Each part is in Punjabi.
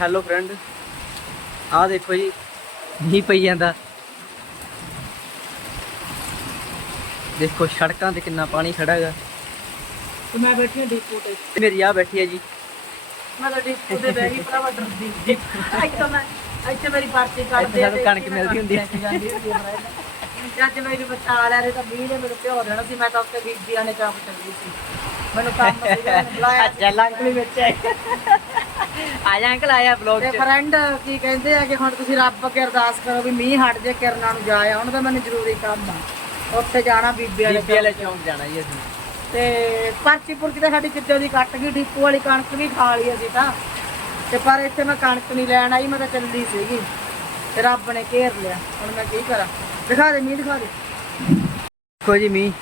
ਹੈਲੋ ਫਰੈਂਡ ਆਹ ਦੇਖੋ ਜੀ ਮੀਂਹ ਪਈ ਜਾਂਦਾ। ਦੇਖੋ ਸੜਕਾਂ ਤੇ ਕਿੰਨਾ ਪਾਣੀ ਖੜਾ ਹੈਗਾ। ਤੇ ਮੈਂ ਬੈਠੀ ਹਾਂ ਡਿਪੂ ਤੇ। ਤੇ ਮੇਰੀ ਆ ਬੈਠੀ ਹੈ ਜੀ। ਮੈਂ ਤਾਂ ਡਿਪੂ ਤੇ ਬਹਿ ਗਈ ਭਰਾਵਾ ਡਰਦੀ ਇੱਥੇ ਮੈਂ ਇੱਥੇ ਮੇਰੀ ਪਾਰਟੀ ਕਰਦੇ ਸਾਨੂੰ ਕਣਕ ਮਿਲਦੀ ਹੁੰਦੀ ਹੈ। ਜੱਜ ਮੈਨੂੰ ਬਚਾ ਲਿਆ ਰੇ ਤਾਂ ਮੀਂਹ ਨੇ ਮੈਨੂੰ ਭਿਓ ਦੇਣਾ ਸੀ ਮੈਂ ਤਾਂ ਉੱਤੇ ਬੀਬੀਆਂ ਨੇ ਕੰਮ ਚੱਲੀ ਸੀ। ਮੈਨੂੰ ਕੰਮ ਸੀਗਾ ਮੈਨੂੰ ਬੁਲਾਇਆ ਸੀ। ਅੰਕਲ ਵਿੱਚ। ਆ ਜਾ ਅੰਕਲ ਆਇਆ ਬਲੌਗ ਤੇ ਚ। ਫਰੈਂਡ ਕੀ ਕਹਿੰਦੇ ਆ ਕਿ ਹੁਣ ਤੁਸੀਂ ਰੱਬ ਅੱਗੇ ਅਰਦਾਸ ਕਰੋ ਵੀ ਮੀਂਹ ਹਟ ਜੇ ਕਿਰਨਾਂ ਨੂੰ ਜਾਇਆ ਹੁਣ ਤਾਂ ਮੈਨੂੰ ਜ਼ਰੂਰੀ ਕੰਮ ਆ। ਉੱਥੇ ਜਾਣਾ ਬੀਬੀ ਵਾਲੇ ਬੀਬੀ ਵਾਲੇ ਚੌਂਕ ਜਾਣਾ ਜੀ ਅਸੀਂ। ਤੇ ਪਰਚੀ ਪੁਰਚੀ ਤਾਂ ਸਾਡੀ ਕਿੱਤੇ ਦੀ ਕੱਟ ਗਈ ਡਿਪੂ ਵਾਲੀ ਕਣਕ ਵੀ ਖਾ ਲਈ ਅਸੀਂ ਤਾਂ। ਤੇ ਪਰ ਇੱਥੇ ਮੈਂ ਕਣਕ ਨਹੀਂ ਲੈਣ ਆਈ ਮੈਂ ਤਾਂ ਚੱਲੀ ਸੀਗੀ। ਤੇ ਰੱਬ ਨੇ ਘੇਰ ਲਿਆ। ਹੁਣ ਮੈਂ ਕੀ ਕਰਾਂ? ਦਿਖਾ ਦੇ ਮੀਂਹ ਦਿਖਾ ਦੇ। ਦੇਖੋ ਜੀ ਮੀਂਹ।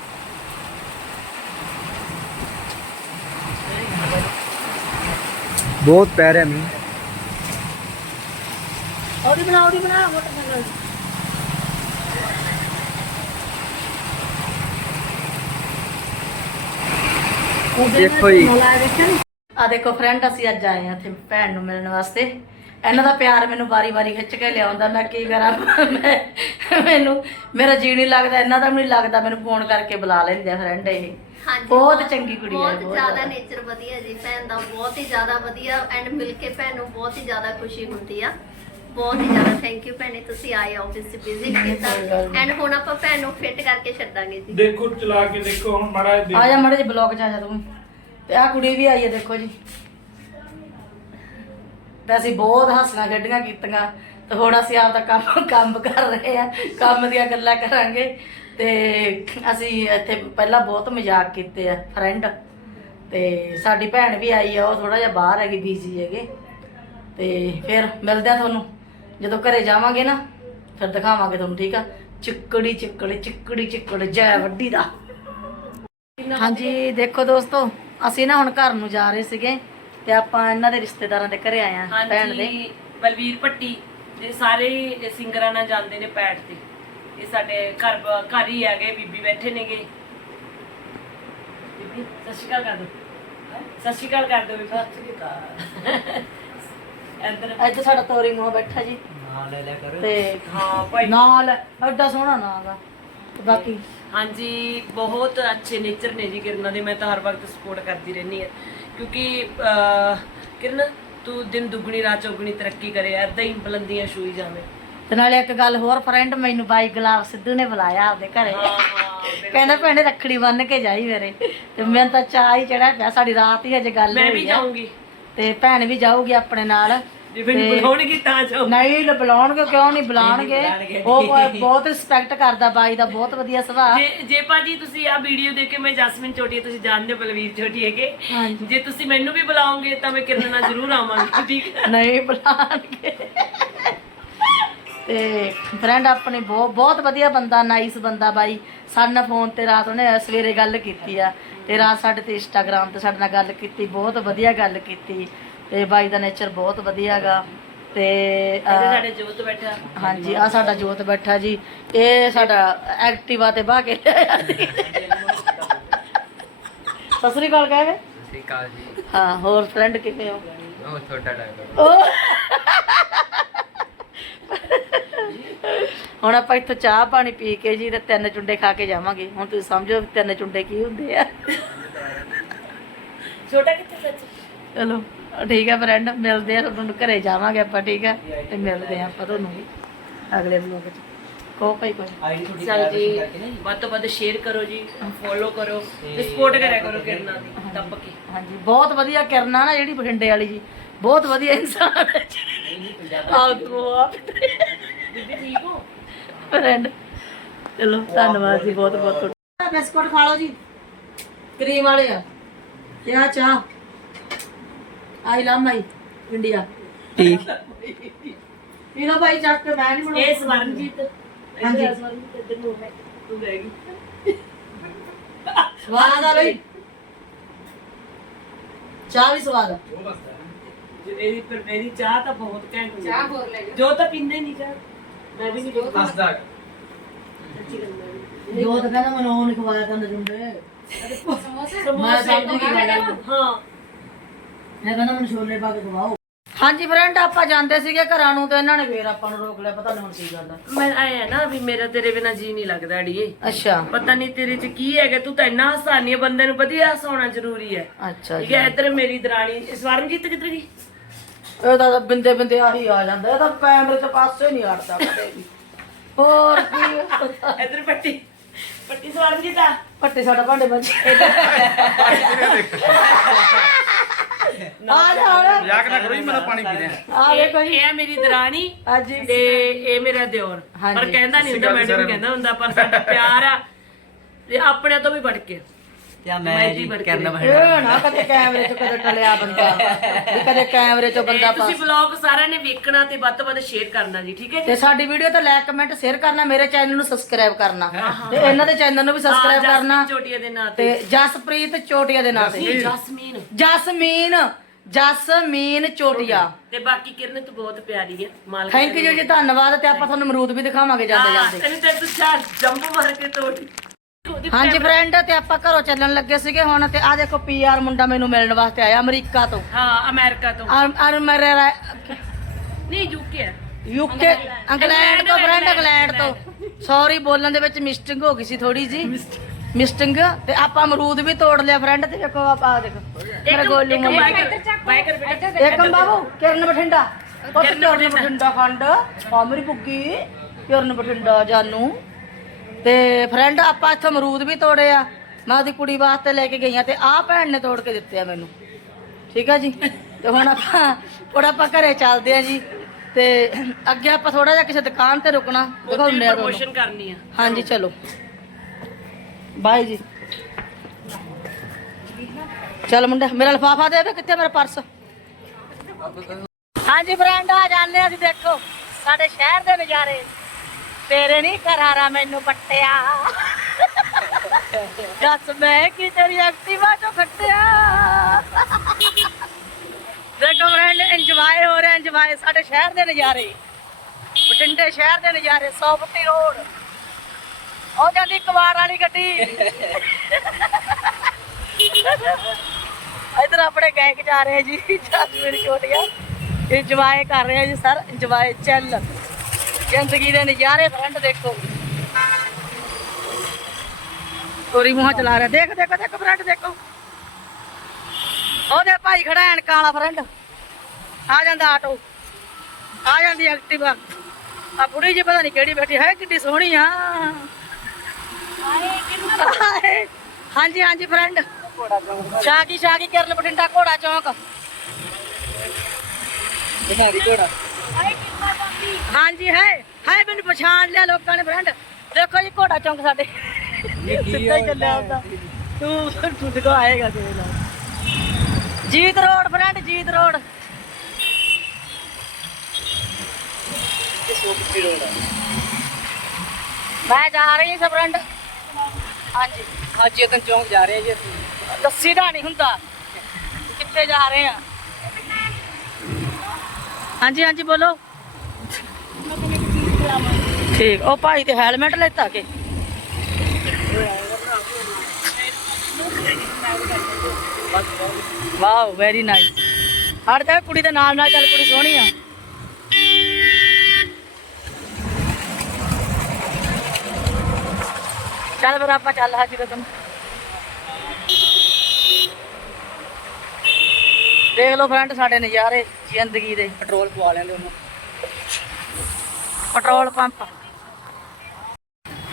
ਬਹੁਤ ਪੈ ਰਿਹਾ ਮੀਂਹ। ਉਹਦੀ ਬਣਾ ਉਹਦੀ ਬਣਾ ਮੋਟਰਸਾਈਕਲ ਦੇਖੋ ਜੀ। ਆ ਦੇਖੋ ਫਰੈਂਡ ਅਸੀਂ ਅੱਜ ਆਏ ਆ ਇੱਥੇ ਭੈਣ ਨੂੰ ਮਿਲਣ ਵਾਸਤੇ। ਇਹਨਾਂ ਦਾ ਪਿਆਰ ਮੈਨੂੰ ਵਾਰੀ-ਵਾਰੀ ਖਿੱਚ ਕੇ ਲਿਆਉਂਦਾ ਮੈਂ ਕੀ ਕਰਾਂ? ਮੈਂ ਮੈਨੂੰ ਮੇਰਾ ਜੀ ਨਹੀਂ ਲੱਗਦਾ ਇਹਨਾਂ ਦਾ ਵੀ ਨਹੀਂ ਲੱਗਦਾ ਮੈਨੂੰ ਫੋਨ ਕਰਕੇ ਬੁਲਾ ਲੈਂਦੇ ਆ ਫਰੈਂਡ ਇਹ। ਹਾਂਜੀ ਬਹੁਤ ਚੰਗੀ ਕੁੜੀ ਹੈ ਬਹੁਤ ਜ਼ਿਆਦਾ। ਨੇਚਰ ਵਧੀਆ ਜੀ ਭੈਣ ਦਾ ਬਹੁਤ ਹੀ ਜ਼ਿਆਦਾ ਵਧੀਆ ਐਂਡ ਮਿਲ ਕੇ ਭੈਣ ਨੂੰ ਬਹੁਤ ਹੀ ਜ਼ਿਆਦਾ ਖੁਸ਼ੀ ਹੁੰਦੀ ਆ। ਬਹੁਤ ਹੀ ਜ਼ਿਆਦਾ ਥੈਂਕ ਯੂ ਭੈਣੇ ਤੁਸੀਂ ਆਏ ਆਫਿਸ 'ਚ ਵਿਜ਼ਿਟ ਕੀਤਾ। ਐਂਡ ਹੁਣ ਆਪਾਂ ਭੈਣ ਨੂੰ ਫਿੱਟ ਕਰਕੇ ਛੱਡਾਂਗੇ ਜੀ। ਦੇਖੋ ਚਲਾ ਕੇ ਦੇਖੋ ਹੁਣ ਮਾੜਾ ਆ ਜਾ ਮੜੇ ਜੀ ਬਲੌਗ ਚ ਆ ਜਾ ਤੂੰ। ਤੇ ਆ ਕੁੜੀ ਵੀ ਆਈ ਹੈ ਦੇਖੋ ਜੀ। ਤੇ ਅਸੀਂ ਬਹੁਤ ਹੱਸਣਾ ਖੇਡੀਆਂ ਕੀਤੀਆਂ। ਤੇ ਹੁਣ ਅਸੀਂ ਆਪ ਦਾ ਕੰਮ ਕੰਮ ਕਰ ਰਹੇ ਆ। ਕੰਮ ਦੀਆਂ ਗੱਲਾਂ ਕਰਾਂਗੇ। ਤੇ ਅਸੀਂ ਇੱਥੇ ਪਹਿਲਾਂ ਬਹੁਤ ਮਜ਼ਾਕ ਕੀਤੇ ਆ ਫਰੈਂਡ ਤੇ ਸਾਡੀ ਭੈਣ ਵੀ ਆਈ ਆ, ਉਹ ਥੋੜਾ ਜਿਹਾ ਬਾਹਰ ਹੈਗੀ ਬੀਜ਼ੀ ਹੈਗੇ। ਤੇ ਫਿਰ ਮਿਲਦੇ ਆ ਤੁਹਾਨੂੰ। ਜਦੋਂ ਘਰੇ ਜਾਵਾਂਗੇ ਨਾ, ਫਿਰ ਦਿਖਾਵਾਂਗੇ ਤੁਹਾਨੂੰ, ਠੀਕ ਆ? ਚਿੱਕੜੀ ਚਿੱਕੜੀ ਚਿੱਕੜੀ, ਚਿੱਕੜ, ਜੈ ਵੱਡੀ ਦਾ। ਹਾਂਜੀ, ਦੇਖੋ ਦੋਸਤੋ, ਅਸੀਂ ਨਾ ਹੁਣ ਘਰ ਨੂੰ ਜਾ ਰਹੇ ਸੀਗੇ ਤੇ ਆਪਾਂ ਇਹਨਾਂ ਦੇ ਰਿਸ਼ਤੇਦਾਰਾਂ ਦੇ ਘਰੇ ਆਏ ਆ, ਭੈਣ ਦੇ। ਹਾਂਜੀ, ਬਲਵੀਰ ਭੱਟੀ ਦੇ ਸਾਰੇ ਸਿੰਗਰਾਂ ਨਾਲ ਜਾਂਦੇ ਨੇ ਪੈੜ ਤੇ। ਇਹ ਸਾਡੇ ਘਰ ਘਰ ਹੀ ਹੈਗੇ ਬੀਬੀ ਬੈਠੇ ਨੇਗੇ। ਬੀਬੀ ਸਤਿ ਸ਼੍ਰੀ ਅਕਾਲ ਕਰ ਦੋ। ਸਤਿ ਸ਼੍ਰੀ ਅਕਾਲ ਕਰ ਦੋ ਬੀਬੀ। ਸਤਿ ਸ਼੍ਰੀ ਅਕਾਲ। ਇੱਧਰ ਇੱਥੇ ਸਾਡਾ ਤੋਰੀ ਮੂੰਹ ਬੈਠਾ ਜੀ। ਹਾਂ ਲੈ ਲੈ ਕਰੋ। ਤੇ ਹਾਂ ਭਾਈ। ਨਾਲ ਐਡਾ ਸੋਹਣਾ ਨਾਂ ਦਾ ਬਾਕੀ? ਹਾਂਜੀ ਬਹੁਤ ਅੱਛੇ ਨੇਚਰ ਨੇ ਜੀ ਕਿਰਨਾਂ ਦੇ। ਮੈਂ ਤਾਂ ਹਰ ਵਕਤ ਸਪੋਰਟ ਕਰਦੀ ਰਹਿੰਦੀ ਹਾਂ। ਕਿਉਂਕਿ ਕਿਰਨ ਤੂੰ ਦਿਨ ਦੁੱਗਣੀ ਰਾਤ ਚੌਗਣੀ ਤਰੱਕੀ ਕਰੇ। ਐਦਾਂ ਹੀ ਬੁਲੰਦੀਆਂ ਛੂਈ ਜਾਵੇਂ। ਤੇ ਨਾਲੇ ਇੱਕ ਗੱਲ ਹੋਰ ਫਰੈਂਡ ਮੈਨੂੰ ਬਾਈ ਗੁਲਾਬ ਸਿੱਧੂ ਨੇ ਬੁਲਾਇਆ ਆਪਦੇ ਘਰੇ। ਕਹਿੰਦਾ ਭੈਣੇ ਰੱਖੜੀ ਬੰਨ ਕੇ ਜਾਈ ਮੇਰੇ। ਤੇ ਮੈਨੂੰ ਤਾਂ ਚਾਹ ਹੀ ਚੜਿਆ ਪਿਆ ਸਾਡੀ ਰਾਤ ਹੀ ਅਜੇ ਗੱਲ ਮੈਂ ਹੋਈ ਵੀ ਆ। ਜਾਊਂਗੀ। ਤੇ ਭੈਣ ਵੀ ਜਾਊਗੀ ਆਪਣੇ ਨਾਲ। ਜੇ ਮੈਨੂੰ ਬੁਲਾਉਣਗੇ ਤਾਂ ਨਹੀਂ ਬੁਲਾਉਣਗੇ ਕਿਉਂ ਨਹੀਂ ਬੁਲਾਉਣਗੇ। ਉਹ ਬਹੁਤ ਰਿਸਪੈਕਟ ਕਰਦਾ ਬਾਈ ਦਾ ਬਹੁਤ ਵਧੀਆ ਸੁਭਾਅ। ਜੇ ਜੇ ਭਾਜੀ ਤੁਸੀਂ ਆ ਵੀਡੀਓ ਦੇਖ ਕੇ ਮੈਂ ਜਸਮਿਨ ਚੋਟੀ ਤੁਸੀਂ ਜਾਣਦੇ ਹੋ ਬਲਵੀਰ ਚੋਟੀ ਹੈਗੇ। ਜੇ ਤੁਸੀਂ ਮੈਨੂੰ ਵੀ ਬੁਲਾਓਗੇ ਤਾਂ ਮੈਂ ਕਿਰਨ ਨਾਲ ਜ਼ਰੂਰ ਆਵਾਂਗੀ ਠੀਕ ਨਹੀਂ ਬੁਲਾਣਗੇ ਤੇ ਫਰੈਂਡ ਆਪਣੇ ਬਹੁਤ ਬਹੁਤ ਵਧੀਆ ਬੰਦਾ ਨਾਈਸ ਬੰਦਾ ਬਾਈ। ਸਾਡੇ ਨਾਲ ਫੋਨ ਤੇ ਰਾਤ ਉਹਨੇ ਸਵੇਰੇ ਗੱਲ ਕੀਤੀ ਆ ਤੇ ਰਾਤ ਸਾਡੇ ਤੇ ਇੰਸਟਾਗ੍ਰam ਤੇ ਸਾਡੇ ਨਾਲ ਗੱਲ ਕੀਤੀ ਬਹੁਤ ਵਧੀਆ ਗੱਲ ਕੀਤੀ ਤੇ ਬਾਈ ਦਾ ਨੇਚਰ ਬਹੁਤ ਵਧੀਆ ਹੈਗਾ ਤੇ ਸਾਡੇ ਜੋਤ ਬੈਠਾ। ਹਾਂਜੀ ਆ ਸਾਡਾ ਜੋਤ ਬੈਠਾ ਜੀ। ਇਹ ਸਾਡਾ ਐਕਟਿਵਾ ਤੇ ਬਾ ਕੇ। ਸਤਿ ਸ੍ਰੀ ਅਕਾਲ ਕਹਿ ਗਏ ਸ੍ਰੀ ਅਕਾਲ ਜੀ। ਹਾਂ ਹੋਰ ਫਰੈਂਡ ਕਿਵੇਂ ਹੋ? ਉਹ ਛੋਟਾ ਡਾਇਲੌਗ ਹੁਣ ਆਪਾਂ ਇੱਥੋਂ ਚਾਹ ਪਾਣੀ ਪੀ ਕੇ ਜੀ ਤੇ ਤਿੰਨ ਚੁੰਡੇ ਖਾ ਕੇ ਜਾਵਾਂਗੇ। ਹੁਣ ਤੁਸੀਂ ਸਮਝੋ ਤਿੰਨ ਚੁੰਡੇ ਕੀ ਹੁੰਦੇ ਆ। ਛੋਟਾ ਕਿੱਥੇ ਸੱਚ? ਚਲੋ ਠੀਕ ਹੈ ਫਰੈਂਡ ਮਿਲਦੇ ਆ ਤੁਹਾਨੂੰ ਘਰੇ ਜਾਵਾਂਗੇ ਆਪਾਂ ਠੀਕ ਹੈ ਤੇ ਮਿਲਦੇ ਆ ਆਪਾਂ ਤੁਹਾਨੂੰ ਵੀ ਅਗਲੇ ਵਲੋਗ ਚ। ਕੋ ਭਾਈ ਕੋਈ ਚਲ ਜੀ ਵੱਧ ਤੋਂ ਵੱਧ ਸ਼ੇਅਰ ਕਰੋ ਜੀ ਫੋਲੋ ਕਰੋ ਤੇ ਸਪੋਰਟ ਕਰਿਆ ਕਰੋ ਕਿਰਨਾਂ ਦੀ ਦੱਬ ਕੇ ਹਾਂਜੀ ਬਹੁਤ ਵਧੀਆ ਕਿਰਨਾ ਨਾ ਜਿਹੜੀ ਬਠਿੰਡੇ ਵਾਲੀ ਜੀ। ਬਹੁਤ ਵਧੀਆ ਇਨਸਾਨ ਹੈ। ਜੀ ਆਹ ਤੂੰ ਆਪ ਬੀਬੀ ਠੀਕ ਹੋ? ਫਰੈਂਡ ਚਲੋ ਧੰਨਵਾਦ ਜੀ ਬਹੁਤ ਬਹੁਤ ਤੁਹਾਡਾ। ਬਿਸਕੁਟ ਖਾ ਲਓ ਜੀ। ਕਰੀਮ ਵਾਲੇ ਆ। ਤੇ ਆ ਚਾਹ। I love my India. ਠੀਕ। ਇਹਨਾਂ ਭਾਈ ਚੱਕ ਕੇ ਮੈਂ ਨਹੀਂ ਇਹ ਸਵਰਨਜੀਤ। ਹਾਂਜੀ। ਸਵਰਨਜੀਤ ਇੱਧਰ ਨੂੰ ਮੈਂ ਤੂੰ ਰਹਿ ਗਈ। ਸਵਾਦ ਆ ਬਈ। ਚਾਹ ਵੀ ਸਵਾਦ ਆ। ਇਹਦੀ ਪਰ ਮੇਰੀ ਚਾਹ ਤਾਂ ਬਹੁਤ ਘੈਂਟ ਹੁੰਦੀ। ਚਾਹ ਹੋਰ ਲੈ ਜੋ ਤਾਂ ਪੀਂਦੇ ਨਹੀਂ ਚਾਹ। ਮੈਂ ਵੀ ਨਹੀਂ ਪੀਂਦਾ ਹੱਸਦਾ ਜੋ ਤਾਂ ਕਹਿੰਦਾ ਮੈਨੂੰ ਉਹ ਨਹੀਂ ਖਵਾਇਆ ਤਾਂ ਜੁੰਡੇ। ਮੈਂ ਸਮਝ ਗਈ ਗੱਲ ਹਾਂ। ਮੈਂ ਕਹਿੰਦਾ ਮੈਨੂੰ ਛੋਲੇ ਪਾ ਕੇ ਖਵਾਓ। ਹਾਂਜੀ ਫਰੈਂਡ ਆਪਾਂ ਜਾਂਦੇ ਸੀਗੇ ਘਰਾਂ ਨੂੰ ਤੇ ਇਹਨਾਂ ਨੇ ਫੇਰ ਆਪਾਂ ਨੂੰ ਰੋਕ ਲਿਆ ਪਤਾ ਨਹੀਂ ਹੁਣ ਕੀ ਗੱਲ ਆ। ਮੈਂ ਆਇਆ ਨਾ ਵੀ ਮੇਰਾ ਤੇਰੇ ਬਿਨਾ ਜੀ ਨਹੀਂ ਲੱਗਦਾ ਅੜੀਏ। ਅੱਛਾ। ਪਤਾ ਨਹੀਂ ਤੇਰੇ 'ਚ ਕੀ ਹੈਗਾ ਤੂੰ ਤਾਂ ਇੰਨਾ ਹਸਾਨੀ ਬੰਦੇ ਨੂੰ ਵਧੀਆ ਹਸਾਉਣਾ ਜ਼ਰੂਰੀ ਹੈ। ਅੱਛਾ ਠੀਕ ਜੀ। ਹੈ ਇੱਧਰ ਮੇਰੀ ਦਰਾਣੀ ਸਵਰਨਜੀਤ ਕਿੱਧਰ ਗਈ? ਇਹ ਤਾਂ ਬਿੰਦੇ ਬਿੰਦੇ ਆਹੀ ਆ ਜਾਂਦਾ ਇਹ ਤਾਂ ਕੈਮਰੇ ਤੋਂ ਪਾਸੇ ਨਹੀਂ ਹਟਦਾ ਕਦੇ ਵੀ। ਹੋਰ ਕੀ? ਇੱਧਰ ਪੱਟੀ ਪੱਟੀ ਸਵਰਨਜੀਤ ਆ ਪੱਟੇ ਸਾਡਾ ਭਾਂਡੇ ਬੱਚੇ ਆ ਜਾ ਹੁਣ ਮਜ਼ਾਕ ਨਾ ਕਰੋ ਜੀ ਮੇਰਾ ਪਾਣੀ ਪੀ ਰਿਹਾ। ਆ ਵੇਖੋ ਜੀ ਇਹ ਹੈ ਮੇਰੀ ਦਰਾਣੀ ਅੱਜ ਤੇ ਇਹ ਮੇਰਾ ਦਿਓਰ। ਹਾਂਜੀ। ਪਰ ਕਹਿੰਦਾ ਨਹੀਂ ਹੁੰਦਾ ਮੈਡਮ ਕਹਿੰਦਾ ਹੁੰਦਾ ਪਰ ਸਾਡਾ ਪਿਆਰ ਆ। ਤੇ ਆਪਣੇ ਤੋਂ ਵੀ ਵੱਡ ਕੇ। ਤੇ ਮੈਂ ਮੈਂ ਜੀ ਕਰਨ ਇਹ ਨਾ ਕਦੇ ਕੈਮਰੇ ਤੋਂ ਕਦੇ ਟਲਿਆ ਬੰਦਾ। ਵੀ ਕਦੇ ਕੈਮਰੇ ਤੋਂ ਬੰਦਾ ਤੁਸੀਂ ਪਾਸ ਵਲੌਗ ਸਾਰਿਆਂ ਨੇ ਵੇਖਣਾ ਤੇ ਵੱਧ ਤੋਂ ਵੱਧ ਸ਼ੇਅਰ ਕਰਨਾ ਜੀ ਠੀਕ ਹੈ ਜੀ? ਤੇ ਸਾਡੀ ਵੀਡੀਓ ਤੇ ਲਾਈਕ ਕਮੈਂਟ ਸ਼ੇਅਰ ਕਰਨਾ ਮੇਰੇ ਚੈਨਲ ਨੂੰ ਸਬਸਕ੍ਰਾਈਬ ਕਰਨਾ। ਤੇ ਇਹਨਾਂ ਦੇ ਚੈਨਲ ਨੂੰ ਵੀ ਸਬਸਕ੍ਰਾਈਬ ਕਰਨਾ। ਚੋਟੀਆ ਦੇ ਨਾਂ ਤੇ। ਤੇ ਜਸਪ੍ਰੀਤ ਚੋਟੀਆ ਦੇ ਨਾਂ ਤੇ। ਜਸਮੀਨ ਜਸਮੀਨ। ਜਸਮੀਨ ਚੋਟੀਆ। ਤੇ ਬਾਕੀ ਕਿਰਨ ਤੂੰ ਬਹੁਤ ਪਿਆਰੀ ਹੈ ਮਾਲਕ ਥੈਂਕ ਯੂ ਜੀ ਧੰਨਵਾਦ ਤੇ ਆਪਾਂ ਤੁਹਾਨੂੰ ਅਮਰੂਦ ਵੀ ਦਿਖਾਵਾਂਗੇ ਜਾਂਦੇ ਜਾਂਦੇ। ਤੈਨੂੰ ਤੇ ਤੂੰ ਚਾਰ ਜੰਪ ਮਾਰ ਕੇ ਤੋੜੀ। ਹਾਂਜੀ ਫਰੈਂਡ ਤੇ ਆਪਾਂ ਘਰੋਂ ਚੱਲਣ ਲੱਗੇ ਸੀਗੇ ਹੁਣ ਤੇ ਆ ਦੇਖੋ ਪੀਆਰ ਮੁੰਡਾ ਮੈਨੂੰ ਮਿਲਣ ਵਾਸਤੇ ਆਇਆ ਅਮਰੀਕਾ ਤੋਂ। ਹਾਂ ਅਮਰੀਕਾ ਤੋਂ। ਅਰ ਮੇਰੇ ਨਹੀਂ ਯੂਕੇ ਹੈ। UK England. ਤੋਂ ਫਰੈਂਡ ਇੰਗਲੈਂਡ। ਤੋਂ। ਸੌਰੀ ਬੋਲਣ ਦੇ ਵਿੱਚ ਮਿਸਟਿੰਗ ਹੋ ਗਈ ਸੀ ਥੋੜੀ ਜੀ ਮਿਸਟਿੰਗ ਤੇ ਆਪਾਂ ਅਮਰੂਦ ਵੀ ਤੋੜ ਲਿਆ ਫਰੈਂਡ ਤੇ ਵੇਖੋ ਆਪਾਂ ਦੇਖੋ। ਮੇਰਾ ਗੋਲੂ ਏਕਮ ਬਾਬੂ ਕਿਰਨ ਬਠਿੰਡਾ। ਉਹ ਕਿਰਨ ਬਠਿੰਡਾ। ਖੰਡ ਆ ਮੇਰੀ ਪੁੱਗੀ ਕਿਰਨ ਬਠਿੰਡਾ ਜਾਨੂ। ਤੇ ਫਰੈਂਡ ਆਪਾਂ ਇੱਥੇ ਅਮਰੂਦ ਵੀ ਤੋੜੇ ਆ। ਮੈਂ ਉਹਦੀ ਕੁੜੀ ਵਾਸਤੇ ਲੈ ਕੇ ਗਈ ਆ ਤੇ ਆਹ ਭੈਣ ਨੇ ਤੋੜ ਕੇ ਦਿੱਤੇ ਆ ਮੈਨੂੰ। ਠੀਕ ਆ ਜੀ? ਤੇ ਹੁਣ ਆਪਾਂ ਥੋੜਾ ਆਪਾਂ ਘਰੇ ਚੱਲਦੇ ਆ ਜੀ। ਤੇ ਅੱਗੇ ਆਪਾਂ ਥੋੜਾ ਜਿਹਾ ਕਿਸੇ ਦੁਕਾਨ ਤੇ ਰੁਕਣਾ ਦਿਖਾਉਂਦੇ ਆ ਪ੍ਰਮੋਸ਼ਨ ਕਰਨੀ ਆ। ਹਾਂਜੀ ਚਲੋ। ਬਾਏ ਜੀ। ਚੱਲ ਮੁੰਡਾ ਮੇਰਾ ਲਫਾਫਾ ਦੇ ਦੇ ਕਿੱਥੇ ਮੇਰਾ ਪਰਸ? ਹਾਂਜੀ ਫਰੈਂਡ ਆ ਜਾਂਦੇ ਆ ਅਸੀਂ ਦੇਖੋ। ਸਾਡੇ ਸ਼ਹਿਰ ਦੇ ਨਜ਼ਾਰੇ। ਤੇਰੇ ਨਹੀਂ ਕਰਾਰਾ ਮੈਨੂੰ ਪੱਟਿਆ। ਜੱਸ ਮੈਂ ਕੀ ਤੇਰੀ ਐਕਟਿਵਾ ਚੋਂ ਖੱਟਿਆ ਦੇਖੋ ਫਰੈਂਡ ਇੰਜੋਏ ਹੋ ਰਿਹਾ ਇੰਜੋਏ ਸਾਡੇ ਸ਼ਹਿਰ ਦੇ ਨਜ਼ਾਰੇ। ਬਠਿੰਡੇ ਸ਼ਹਿਰ ਦੇ ਨਜ਼ਾਰੇ ਸੌਫਟੀ ਰੋਡ। ਉਹ ਜਾਂਦੀ ਕਵਾੜ ਵਾਲੀ ਗੱਡੀ। ਇਧਰ ਆਪਣੇ ਗਾਇਕ ਜਾ ਰਹੇ ਜੀ, ਜਸਵੀਰ ਛੋਟੀਆ ਇੰਜੋਏ ਕਰ ਰਹੇ ਜੀ ਸਰ ਇੰਜੋਏ ਚੱਲ ਜ਼ਿੰਦਗੀ ਦੇ ਨਜ਼ਾਰੇ ਫਰੰਟ ਦੇਖੋ। ਤੋਰੀ ਮੂੰਹ ਚਲਾ ਰਿਹਾ। ਦੇਖ, ਦੇਖੋ ਦੇਖੋ ਫਰੰਟ ਦੇਖੋ। ਉਹਦੇ ਭਾਈ ਖੜਾ ਐਨਕਾਂ ਵਾਲਾ ਫਰੰਟ ਆ ਜਾਂਦਾ ਆਟੋ ਆ ਜਾਂਦੀ ਐਕਟਿਵਾ ਆ ਬੁੜੀ ਜੀ ਪਤਾ ਨਹੀਂ ਕਿਹੜੀ ਬੈਠੀ। ਹੈ ਕਿੱਡੀ ਸੋਹਣੀ ਆ। ਹਾਂਜੀ ਹਾਂਜੀ ਫਰੈਂਡ ਸ਼ਾਕੀ ਸ਼ਾਕੀ ਕਿਰਨ ਬਠਿੰਡਾ ਘੋੜਾ ਚੌਂਕ। ਹਾਂਜੀ ਹੈ ਹੈ ਮੈਨੂੰ ਪਛਾਣ ਲਿਆ ਲੋਕਾਂ ਨੇ ਫਰੈਂਡ ਦੇਖੋ ਜੀ ਘੋੜਾ ਚੌਂਕ ਸਾਡੇ। ਸਿੱਧਾ ਹੀ ਚੱਲਿਆ ਹੁੰਦਾ ਤੂੰ ਤੂੰ ਦੇਖੋ ਆਏਗਾ ਤੇਰੇ ਨਾਲ। Jeet road friend Jeet road. ਮੈਂ ਜਾ ਰਹੀ ਹਾਂ ਫਰੈਂਡ ਹਾਂਜੀ। ਅੱਜ ਇਹ ਚੌਂਕ ਜਾ ਰਹੇ ਜੀ ਅਸੀਂ। ਦੱਸੀ ਦਾ ਨਹੀਂ ਹੁੰਦਾ। ਕਿੱਥੇ ਜਾ ਰਹੇ ਆ? ਹਾਂਜੀ ਹਾਂਜੀ ਬੋਲੋ। ਠੀਕ, ਉਹ ਭਾਈ ਤੇ ਹੈਲਮਟ ਲੈਤਾ ਕੇ। ਵਾਓ ਵੈਰੀ ਨਾਈਸ ਹਰ ਤਾਂ ਕੁੜੀ ਦੇ ਨਾਲ ਨਾਲ ਚੱਲ ਕੁੜੀ ਸੋਹਣੀ ਆ। ਚੱਲ ਫਿਰ ਆਪਾਂ ਚੱਲ ਹਾਜੀ ਰਤਨ ਦੇਖ ਲਓ ਫਰੈਂਡ ਸਾਡੇ ਨਜ਼ਾਰੇ, ਜ਼ਿੰਦਗੀ ਦੇ ਪੈਟਰੋਲ ਪਵਾ ਲੈਂਦੇ ਉਹਨੂੰ। ਪੈਟਰੋਲ ਪੰਪ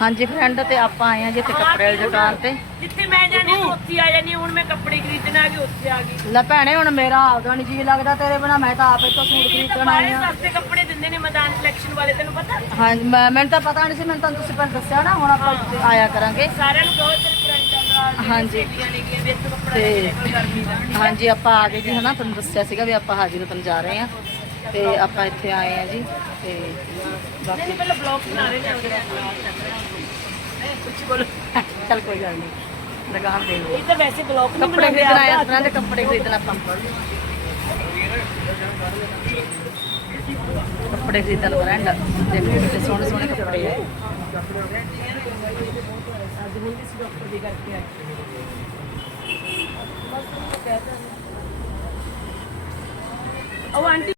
ਹਾਂਜੀ ਫਰੈਂਡ ਤੇ ਆਪਾਂ ਆਏ ਆ ਜੀ ਇੱਥੇ ਕੱਪੜੇ ਵਾਲੀ ਦੁਕਾਨ ਤੇ। ਜਿੱਥੇ ਮੈਂ ਜਾਣੀ ਹਾਂ, ਉੱਥੇ ਆ ਜਾਣੀ ਹਾਂ। ਹੁਣ ਮੈਂ ਕੱਪੜੇ ਖਰੀਦਣ ਆ ਗਈ ਉੱਥੇ ਆ ਗਈ। ਲੈ ਭੈਣੇ ਹੁਣ ਮੇਰਾ ਆਪਦਾ ਨਹੀਂ ਜੀ ਲੱਗਦਾ ਤੇਰੇ ਬਿਨਾ ਮੈਂ ਤਾਂ ਆਪੇ ਤੋਂ ਸੂਟ ਖਰੀਦਣ ਆਈ ਬਾਰੇ ਆ ਸਸਤੇ ਕੱਪੜੇ ਦਿੰਦੇ ਨੇ ਮੈਦਾਨ ਕਲੈਕਸ਼ਨ ਵਾਲੇ ਤੈਨੂੰ ਪਤਾ? ਹਾਂਜੀ ਮੈਂ- ਮੈਨੂੰ ਤਾਂ ਪਤਾ ਨਹੀਂ ਸੀ ਮੈਨੂੰ ਤਾਂ ਤੁਸੀਂ ਪਹਿਲਾਂ ਦੱਸਿਆ ਨਾ ਹੁਣ ਆਪਾਂ ਇੱਥੇ ਆਇਆ ਕਰਾਂਗੇ। ਸਾਰਿਆਂ ਨੂੰ ਕਹੋ ਤੇਰੇ ਫਰੈਂਡਾਂ ਨਾਲ ਹਾਂਜੀ। ਸਹੇਲੀਆਂ ਨੇ ਵੀ ਇੱਥੇ ਕੱਪੜਾ ਤੇ- ਲੈ ਕੇ ਗਰਮੀ ਦਾ। ਹਾਂਜੀ ਆਪਾਂ ਆ ਗਏ ਜੀ ਹਨਾ ਤੁਹਾਨੂੰ ਦੱਸਿਆ ਸੀਗਾ ਵੀ ਆਪਾਂ ਹਾਜੀ ਰਤਨ ਜਾ ਰਹੇ ਆ ਤੇ ਆਪਾਂ ਇੱਥੇ ਆਏ ਆ ਜੀ ਤੇ ਬਾਕੀ ਨਹੀਂ ਪਹਿਲਾਂ ਬਲੌਗ ਬਣਾ ਰਹੇ ਨੇ ਉਹਦੇ ਨਾਲ ਕੁਝ ਬੋਲੋ। ਚੱਲ ਕੋਈ ਗੱਲ ਨਹੀਂ ਦੁਕਾਨ ਦੇ ਇਹ ਤਾਂ ਵੈਸੇ ਬਲੌਗ ਨਹੀਂ ਕੱਪੜੇ ਖਰੀਦਣ ਆਏ ਆ ਤਰ੍ਹਾਂ ਦੇ ਕੱਪੜੇ ਖਰੀਦਣ ਆਪਾਂ। ਕੱਪੜੇ ਖਰੀਦਣ ਬਰੈਂਡ ਦੇਖੋ ਕਿੰਨੇ ਸੋਹਣੇ ਸੋਹਣੇ ਕੱਪੜੇ ਆ। ਅੱਜ ਨਹੀਂ ਕਿਸੇ ਡਾਕਟਰ ਦੀ ਕਰਕੇ ਆਏ। ਉਹ ਆਂਟੀ